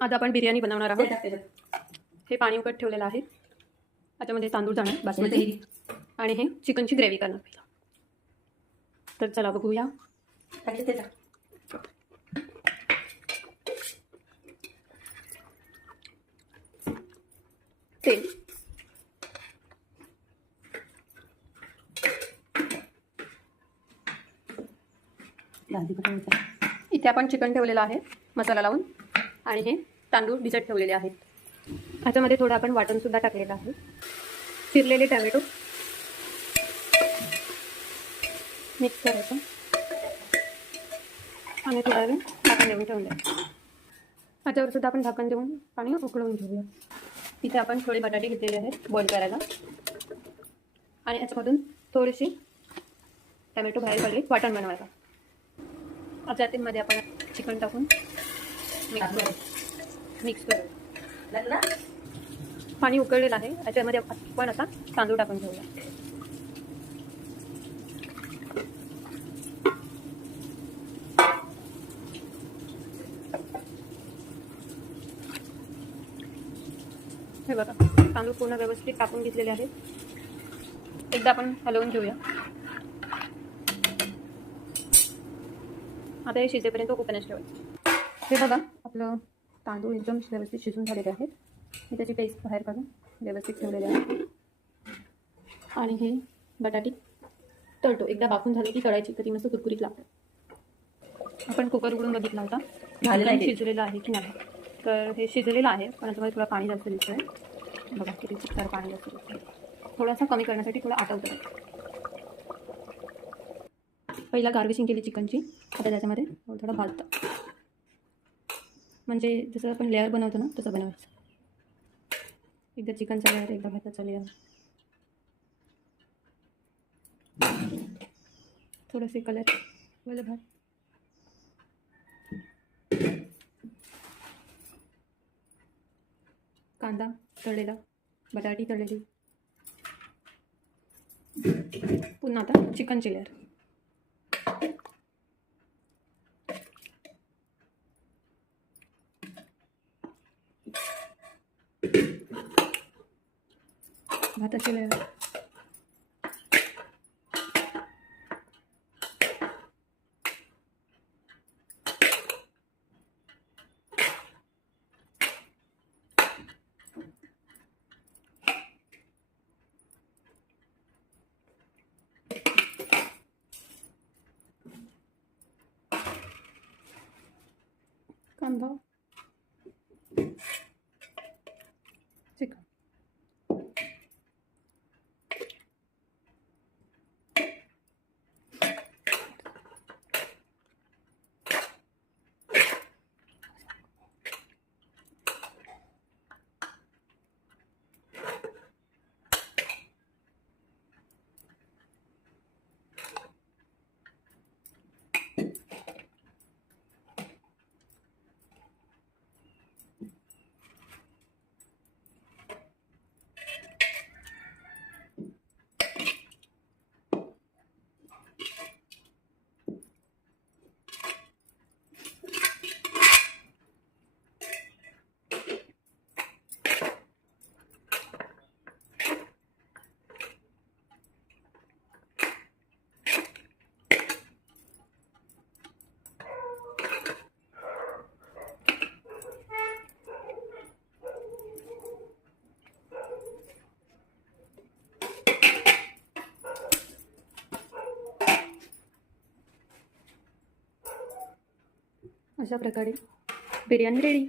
आज आपण बिर्याणी बनवणार आहोत. हे पाणी उकळत ठेवलेलं आहे. त्याच्यामध्ये तांदूळ जाणार बासमती आणि हे चिकनची ग्रेव्ही करणार पहिला. तर चला बघूया. तेल, इथे आपण चिकन ठेवलेलं आहे मसाला लावून आणि हे तांदूळ भिजत ठेवलेले आहेत. ह्याच्यामध्ये थोडं आपण वाटण सुद्धा टाकलेलं आहे. चिरलेले टोमॅटो मिक्स करायचं आणि थोडा वेळ झाकण देऊन ठेवून द्यायचं. ह्याच्यावर सुद्धा आपण झाकण देऊन पाणी उकळवून घेऊया. इथे आपण थोडे बटाटे घेतलेले आहेत बॉईल करायला आणि याच्यामधून थोडीशी टोमॅटो बाहेर काढले वाटण बनवायला. आता त्यामध्ये आपण चिकन टाकून मिक्स करू. पाणी उकळलेलं आहे. याच्यामध्ये आपण आता तांदूळ टाकून घेऊया. हे बघा, तांदूळ पूर्ण व्यवस्थित टाकून घेतलेले आहेत. एकदा आपण हलवून घेऊया. आता हे शिजेपर्यंत ओपनच ठेवायचं. हे बघा, आपलं तांदूळ एकदम व्यवस्थित शिजून झालेले आहेत. मी त्याची पेस्ट बाहेर काढून व्यवस्थित ठेवलेले आहे. आणि हे बटाटे तळतो. एकदा बाफून झाली की तळायची, तर ती मस्त कुरकुरीत लागते. आपण कुकर उघडून बघितला होता शिजलेलं आहे की नाही. तर हे शिजलेलं आहे, पण याच्यामध्ये थोडं पाणी जास्त दिसतं आहे. बघा किती चिकट पाणी जास्त दिसतं आहे. थोडासा कमी करण्यासाठी थोडं आटवतं. पहिला गार्विशिंग केली चिकनची. आता त्याच्यामध्ये थोडं भाजतं, म्हणजे जसं आपण लेअर बनवतो ना तसं बनवायचं. एकदा चिकनचा लेअर, एकदा भाताचा लेअर. थोडेसे कलर वाला भात. कांदा तळलेला, बटाटी तळलेली. पुन्हा आता चिकनची लेअर. भाताची लेअर. कांदा, चिकन. अशा प्रकारे बिर्याणी रेडी.